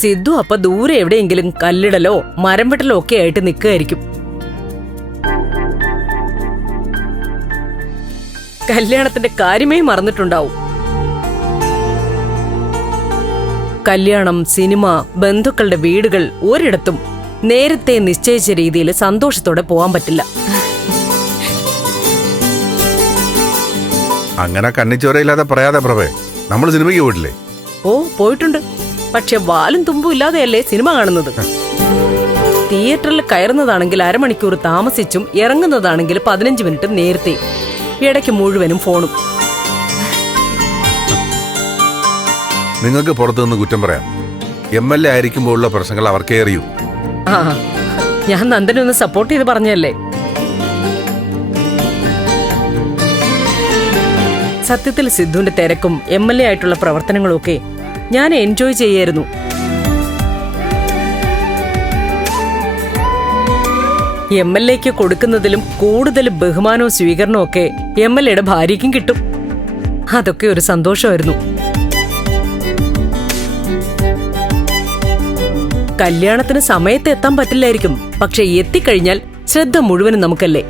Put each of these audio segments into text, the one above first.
സിദ്ധു അപ്പൊ ദൂരെ എവിടെയെങ്കിലും കല്ലിടലോ മരം വെട്ടലോ ഒക്കെ ആയിട്ട് നിൽക്കുകയായിരിക്കും. കല്യാണത്തിന്റെ കാര്യമേ മറന്നിട്ടുണ്ടാവും. കല്യാണം, സിനിമ, ബന്ധുക്കളുടെ വീടുകൾ ഒരിടത്തും നേരത്തെ നിശ്ചയിച്ച രീതിയിൽ സന്തോഷത്തോടെ പോവാൻ പറ്റില്ല. അങ്ങനെ കണ്ണിച്ചോരയില്ലാതെ പറയാതെ പ്രഭേ, നമ്മൾ സിനിമയ്ക്ക് പോയിട്ടില്ലേ? ഓ, പോയിട്ടുണ്ട്. പക്ഷെ വാലും തുമ്പും ഇല്ലാതെയല്ലേ സിനിമ കാണുന്നത്. തിയേറ്ററിൽ കയറുന്നതാണെങ്കിൽ അരമണിക്കൂർ താമസിച്ചും ഇറങ്ങുന്നതാണെങ്കിൽ 15 മിനിറ്റ് നേരത്തെ. ഇടയ്ക്ക് മുഴുവനും ഫോണും. നിങ്ങൾക്ക് പുറത്തുനിന്ന് കുറ്റം പറയാം. MLA ആയിരിക്കുമ്പോഴുള്ള പ്രശ്നങ്ങൾ അവർക്കേ അറിയൂ. ആ, ഞാൻ നന്ദനെ ഒന്ന് സപ്പോർട്ട് ചെയ്ത് പറഞ്ഞല്ലേ. സത്യത്തിൽ സിദ്ധുവിന്റെ തിരക്കും MLA ആയിട്ടുള്ള പ്രവർത്തനങ്ങളും ഒക്കെ ഞാൻ എൻജോയ് ചെയ്യായിരുന്നു. MLAക്ക് കൊടുക്കുന്നതിലും കൂടുതൽ ബഹുമാനവും സ്വീകരണവും ഒക്കെ MLAയുടെ ഭാര്യയ്ക്കും കിട്ടും. അതൊക്കെ ഒരു സന്തോഷമായിരുന്നു. കല്യാണത്തിന് സമയത്ത് എത്താൻ പറ്റില്ലായിരിക്കും, പക്ഷെ എത്തിക്കഴിഞ്ഞാൽ ശ്രദ്ധ മുഴുവനും നമുക്കല്ലേ.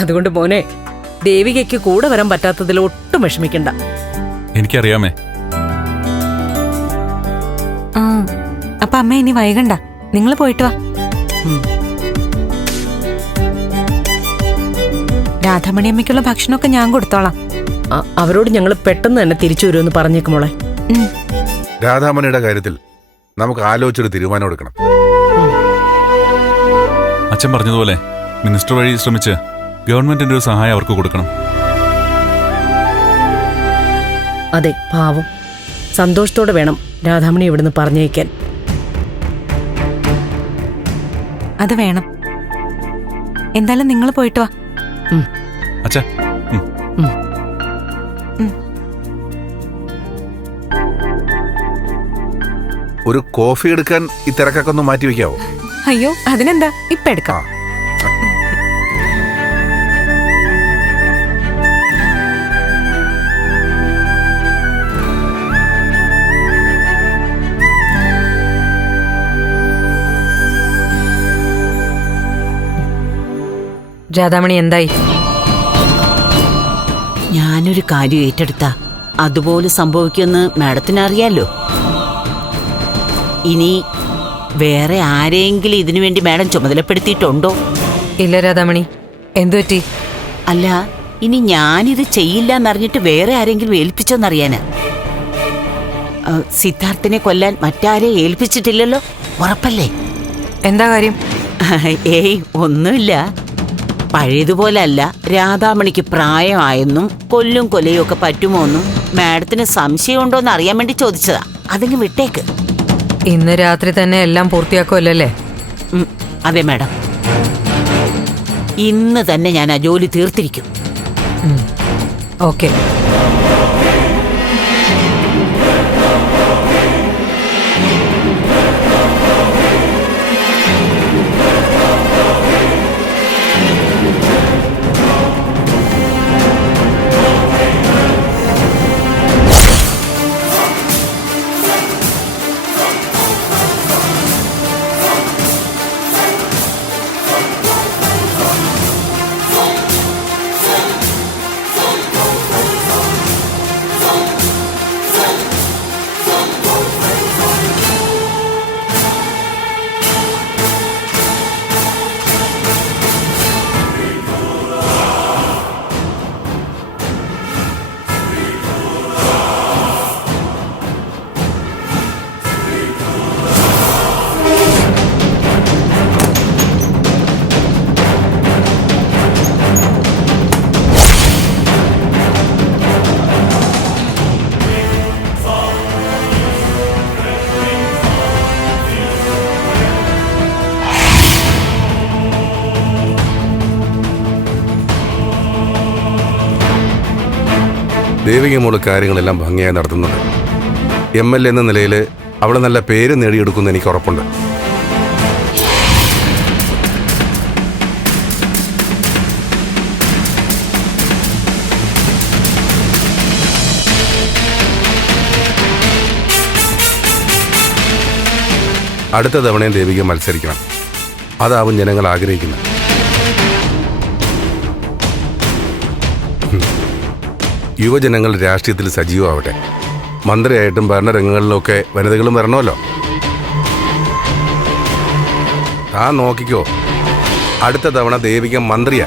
അതുകൊണ്ട് മോനെ, ദേവികയ്ക്ക് കൂടെ വരാൻ പറ്റാത്തതിൽ ഒട്ടും വിഷമിക്കണ്ട. എനിക്കറിയാമേ. അപ്പൊ അമ്മ ഇനി വൈകണ്ട, നിങ്ങൾ പോയിട്ട് വാ. രാധാമണിയമ്മയ്ക്കുള്ള ഭക്ഷണമൊക്കെ ഞാൻ കൊടുത്തോളാം. അവരോട് ഞങ്ങൾ പെട്ടെന്ന് തന്നെ തിരിച്ചു വരുമെന്ന് പറഞ്ഞേക്കുമോളെ. രാധാമണിയുടെ കാര്യത്തിൽ നമുക്ക് ആലോചിച്ചൊരു തീരുമാനം എടുക്കണം. അച്ഛൻ പറഞ്ഞതുപോലെ മിനിസ്റ്റർ വഴി ശ്രമിച്ച് ഗവൺമെന്റിന്റെ ഒരു സഹായം അവർക്ക് കൊടുക്കണം. അതെ, പാവം. സന്തോഷത്തോടെ വേണം രാധാമണി ഇവിടുന്ന് പറഞ്ഞേക്കാൻ. അത് വേണം. എന്തായാലും നിങ്ങൾ പോയിട്ട് വാ. അച്ഛാ, ഒരു കോഫി എടുക്കാൻ ഈ തിരക്കൊക്കെ ഒന്ന് മാറ്റി വെക്കാവോ? അയ്യോ, അതിനെന്താ, ഇപ്പൊ എടുക്കാം. രാധാമണി എന്തായി? ഞാനൊരു കാര്യം ഏറ്റെടുത്ത അതുപോലെ സംഭവിക്കുമെന്ന് മാഡത്തിന് അറിയാലോ. ഇനി വേറെ ആരെങ്കിലും ഇതിനു വേണ്ടി മാഡം ചുമതലപ്പെടുത്തിയിട്ടുണ്ടോ? ഇല്ല രാധാമണി, എന്തു പറ്റി? അല്ല, ഇനി ഞാനിത് ചെയ്യില്ല എന്നറിഞ്ഞിട്ട് വേറെ ആരെങ്കിലും ഏൽപ്പിച്ചോന്നറിയാനാ. സിദ്ധാർത്ഥിനെ കൊല്ലാൻ മറ്റാരെ ഏൽപ്പിച്ചിട്ടില്ലല്ലോ, ഉറപ്പല്ലേ? എന്താ കാര്യം? ഏയ്, ഒന്നുമില്ല. പഴയതുപോലെ അല്ല, രാധാമണിക്ക് പ്രായമായെന്നും കൊല്ലും കൊലയും ഒക്കെ പറ്റുമോന്നും മാഡത്തിന് സംശയമുണ്ടോന്ന് അറിയാൻ വേണ്ടി ചോദിച്ചതാ. അതിങ്ങ് വിട്ടേക്ക്. ഇന്ന് രാത്രി തന്നെ എല്ലാം പൂർത്തിയാക്കുമല്ലേ? അതെ മാഡം, ഇന്ന് തന്നെ ഞാൻ ആ ജോലി തീർത്തിരിക്കും. ഓക്കെ. ദേവിക മോള് കാര്യങ്ങളെല്ലാം ഭംഗിയായി നടത്തുന്നുണ്ട്. MLA എന്ന നിലയിൽ അവളെ നല്ല പേര് നേടിയെടുക്കുമെന്ന് എനിക്ക് ഉറപ്പുണ്ട്. അടുത്ത തവണയും ദേവിക മത്സരിക്കണം. അതാവും ജനങ്ങൾ ആഗ്രഹിക്കുന്നത്. യുവജനങ്ങൾ രാഷ്ട്രീയത്തിൽ സജീവമാവട്ടെ. മന്ത്രിയായിട്ടും ഭരണരംഗങ്ങളിലൊക്കെ വനിതകളും വരണമല്ലോ. താൻ നോക്കിക്കോ, അടുത്ത തവണ ദേവിക മന്ത്രിയാ.